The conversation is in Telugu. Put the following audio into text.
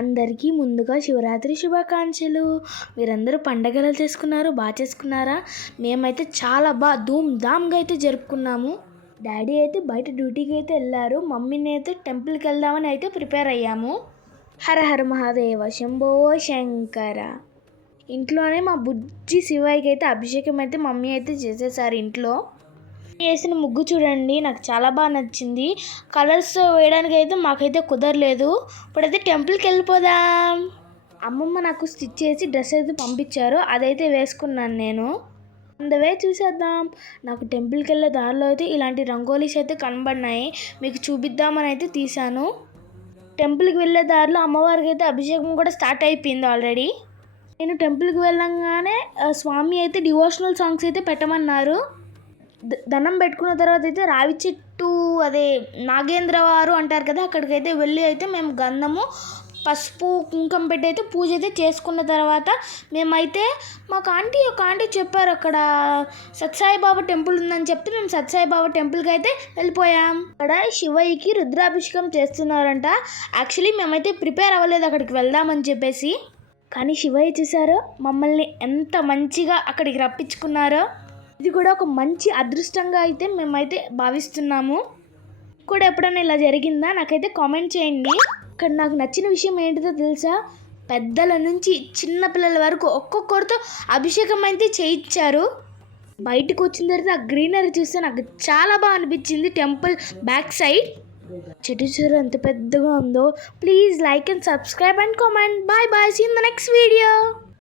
అందరికీ ముందుగా శివరాత్రి శుభాకాంక్షలు. మీరందరూ పండగలు చేసుకున్నారు, బాగా చేసుకున్నారా? మేమైతే చాలా బాగా ధూమ్ధామ్గా అయితే జరుపుకున్నాము. డాడీ అయితే బయట డ్యూటీకి అయితే వెళ్ళారు. మమ్మీని అయితే టెంపుల్కి వెళ్దామని అయితే ప్రిపేర్ అయ్యాము. హర హర మహాదేవ శంభో శంకర. ఇంట్లోనే మా బుజ్జి శివయ్యకి అయితే అభిషేకం అయితే మమ్మీ అయితే చేసేసారు ఇంట్లో. వేసిన ముగ్గు చూడండి, నాకు చాలా బాగా నచ్చింది. కలర్స్ వేయడానికి అయితే మాకైతే కుదరలేదు. ఇప్పుడైతే టెంపుల్కి వెళ్ళిపోదాం. అమ్మమ్మ నాకు స్టిచ్ చేసి డ్రెస్ అయితే పంపించారు, అదైతే వేసుకున్నాను నేను. అందవే చూసేద్దాం. నాకు టెంపుల్కి వెళ్ళే దారిలో అయితే ఇలాంటి రంగోలీస్ అయితే కనబడినాయి, మీకు చూపిద్దామని అయితే తీశాను. టెంపుల్కి వెళ్ళే దారిలో అమ్మవారికి అయితే అభిషేకం కూడా స్టార్ట్ అయిపోయింది ఆల్రెడీ. నేను టెంపుల్కి వెళ్ళంగానే స్వామి అయితే డివోషనల్ సాంగ్స్ అయితే పెట్టమన్నారు. దండం పెట్టుకున్న తర్వాత అయితే రావి చెట్టు, అదే నాగేంద్రవారు అంటారు కదా, అక్కడికైతే వెళ్ళి అయితే మేము గంధము, పసుపు, కుంకుమ పెట్టి అయితే పూజ అయితే చేసుకున్న తర్వాత మేమైతే ఒక ఆంటీ చెప్పారు అక్కడ సత్సాయిబాబా టెంపుల్ ఉందని చెప్తే మేము సత్సాయిబాబా టెంపుల్కి అయితే వెళ్ళిపోయాం. అక్కడ శివయ్యకి రుద్రాభిషేకం చేస్తున్నారంట. యాక్చువల్లీ మేమైతే ప్రిపేర్ అవ్వలేదు అక్కడికి వెళ్దామని చెప్పేసి, కానీ శివయ్య చూసారో మమ్మల్ని ఎంత మంచిగా అక్కడికి రప్పించుకున్నారో. ఇది కూడా ఒక మంచి అదృష్టంగా అయితే మేమైతే భావిస్తున్నాము. కూడా ఎప్పుడైనా ఇలా జరిగిందా నాకైతే కామెంట్ చేయండి. ఇక్కడ నాకు నచ్చిన విషయం ఏంటిదో తెలుసా, పెద్దల నుంచి చిన్న పిల్లల వరకు ఒక్కొక్కరితో అభిషేకం అయితే చేయించారు. బయటకు వచ్చిన తర్వాత ఆ గ్రీనరీ చూస్తే నాకు చాలా బాగా అనిపించింది. టెంపుల్ బ్యాక్ సైడ్ చెట్టు చూరు ఎంత పెద్దగా ఉందో. Please like and subscribe and comment. Bye bye, see in the next video.